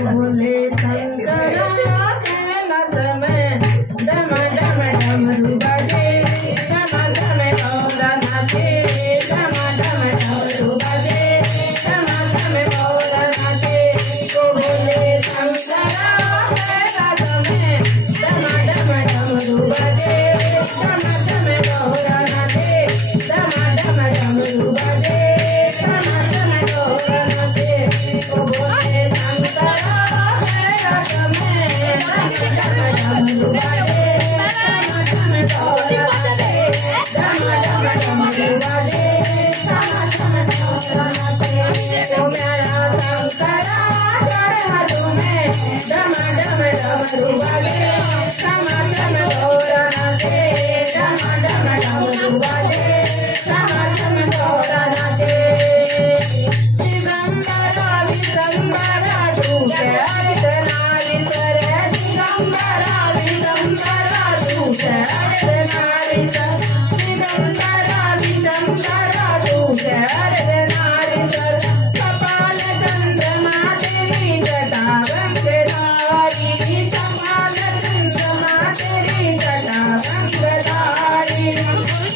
बोले शंकरा केला समय डम डम डमरू बजे डम डम गौरा नाचे डम डम डमरू बजे डम डम गौरा नाचे ओ बोले शंकरा केला समय डम डम डमरू बजे डम डम गौरा नाचे डम डम डमरू बजे डम डम गौरा नाचे ओ बोले शंकरा केला समय डम डम डमरू बजे डम डम गौरा नाचे डम डम डमरू बजे डम डम गौरा नाचे ओ मेरा शंकरा चढ़ा तुम्हें डम डम डमरू बजे डम डम गौरा नाचे डम डम डमरू बजे डम डम गौरा नाचे दिगंबरा विशंबरा तू अर्धनारीश्वर दिगंबरा विशंबरा तू अर्धनारीश्वर दिगंबरा विशंबरा तू अर्धनारीश्वर कपाल चंद्रमा तेरी जटा गंगधारी कपाल चंद्रमा तेरी जटा गंगधारी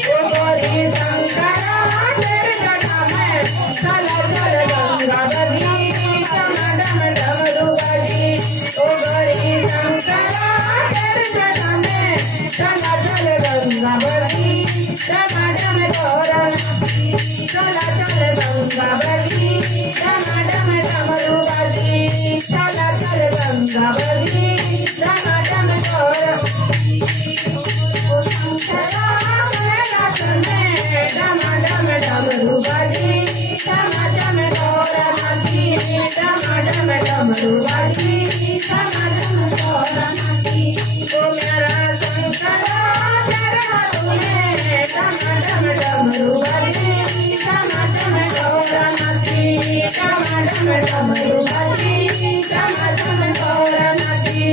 ओ गौरी शंकरा तेरी जटा में चल चल गंगा बगी डम डम डमरू बजी ओ गौरी शंकरा तेरी जटा में चल चल गंगा बगी डम डम गौरा चल चल गंगा बगी डम डम डमरू बजी चल चल गंगा बगी डम डम गौरा शंकरा मेरा समय डम डम डमरू बजी डम डम गौरा नाची डम डम डमरू बजी डम डम गौरा नाची ओ मेरा शंकरा चढ़ा तुम्हें डम डम डमरू बजी डम डम गौरा नाची डम डम डमरू बजी डम डम गौरा नाची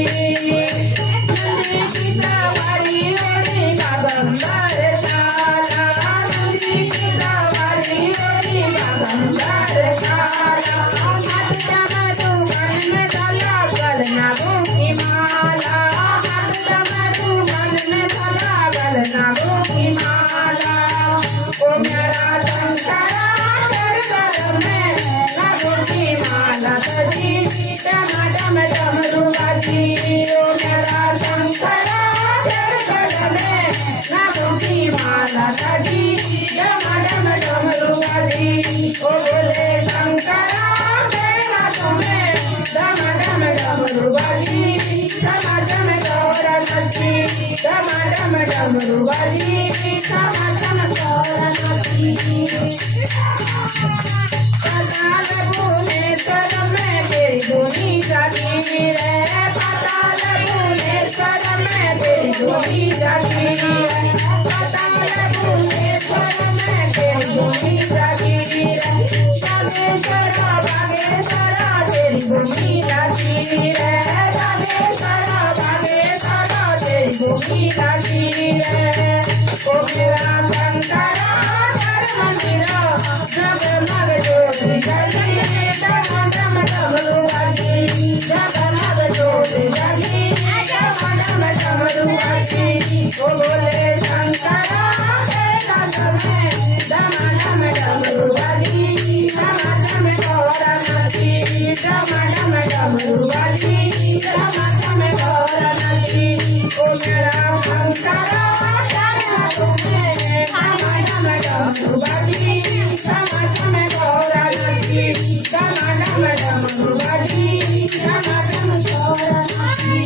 नंदी की सवारी होली बागंबर शाला नंदी की सवारी होली बागंबर शाला हाथ चमरू मन में चला गलना की माला हाथ चमरू मन में चला गलना की माला ओ मेरा शंकरा चढ़ में लागू की माला सजी डम डम डमरू बजी ओ मेरा शंकरा चढ़ में लागू की माला सजी डम डम डमरू बजी ओ बोले शंकरा मेरा तुम्हें डम डम डमरू बजी डम डम गौरा नाची डम डम डमरू बजी डम डम गौरा नाची पाताल भुवनेश्वर में तेरी धुनी जागी रे पाताल भुवनेश्वर में तेरी धुनी जागी रे पाताल भुवनेश्वर में तेरी धुनी जागी रे बागेश्वर बागेश्वर तेरी धुनी जागी रे बागेश्वर बागेश्वर तेरी धुनी जागी रे ओ मेरा शंकरा मंदिर जगमग ज्योति जगी डम डम डमरू बजी जगमग ज्योति जगी डम डम डमरू बजी ओ बोले शंकरा केला समय डम डम डमरू बजी डम डम गौरा नाची डम डम डमरू बजी डम डम गौरा नाची ओ मेरा शंकरा चढ़ा तुम्हें डम डम डमरू बजी डम डम गौरा नाची डम डम डमरू बजी डम डम गौरा नाची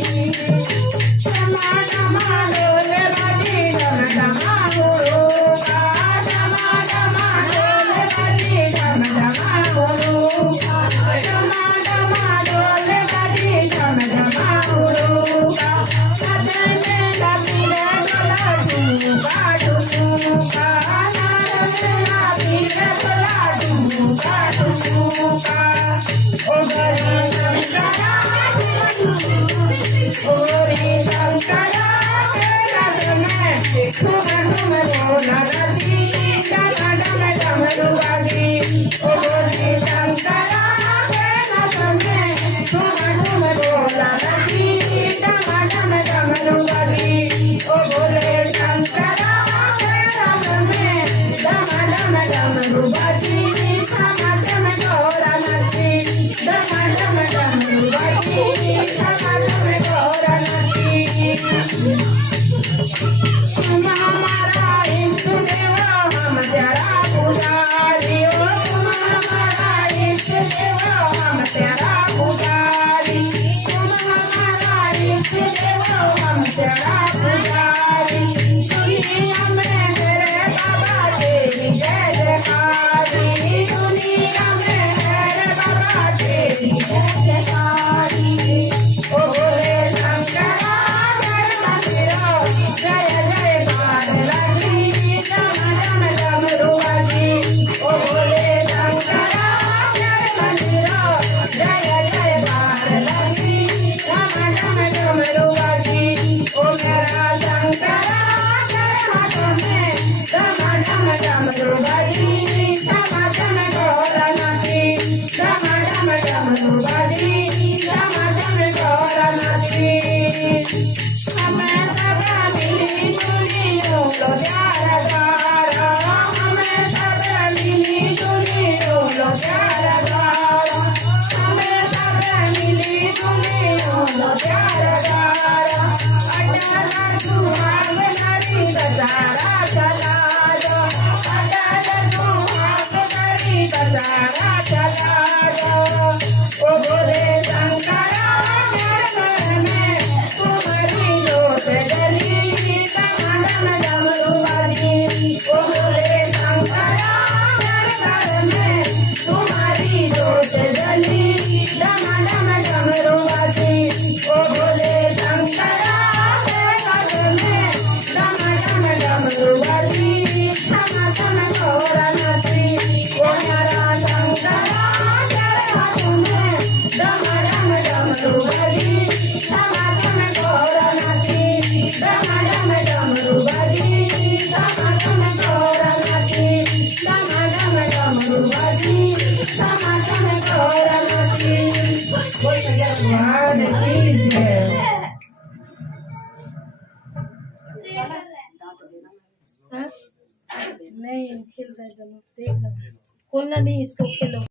डम डम डोले बजी डम डम गुरुका डम डम डोले बजी डम डम गुरुका डम डम डोले बजी डम डम गुरुका सजने लपीले चला डूबा डूबा नारदना पीले चला डूबा डूबा ओ गरी शंकरा ओ गरी शंकरा तेरा समय तुम बोला नदी डम डम डमरू बजी ओ गरी शंकरा तेरा समय तुम तुम हमारा इष्ट देव हम तेरा पुजारी हो तुम हमारा इष्ट देव हम तेरा पुजारी तुम हमारा इष्ट देव हम तेरा पुजारी दुनिया में मेरे बाबा तेरी जय जयकारी दुनिया में मेरे बाबा तेरी जय जयकारी ओ भोले शंकरा जय मंदिरो जय जयकार लगी डम डम डमरू बजी ओ भोले शंकरा जय मंदिरो जय जयकार लगी डम डम डमरू बजी ओ मेरा शंकरा जय हाथों में डम डम डमरू बजी डम डम ढोल नची डम डम डमरू बजी डम डम ढोल नची हमें सब मिली जुली लो प्यार गारा हमें सब मिली जुली लो प्यार गारा हमें सब मिली जुली लो प्यार गारा अटल सुहाग नरी बजारा चला दो अटल सुहाग नरी बजारा चला दो ओ भोले शंकरा मेरे मन में तुम्हारी जोत जली डम डम डमरू बजी ओ भोले शंकरा मेरे घर में तुम्हारी जोत जली डम डम डमरू बजी ओ भोले शंकरा मेरे घर में डम डम डमरू बजी डम डम ढोल नची ओ मेरा शंकरा तेरे हाथ में डम डम डमरू बजी डम डम ढोल नची डम डम डमरू बजी डम डम ढोल नची डम डम डमरू बजी डम डम ढोल नची भगवान की जय हाँ? नहीं खेल रहे दोनों देख लो खोलना नहीं इसको खेलो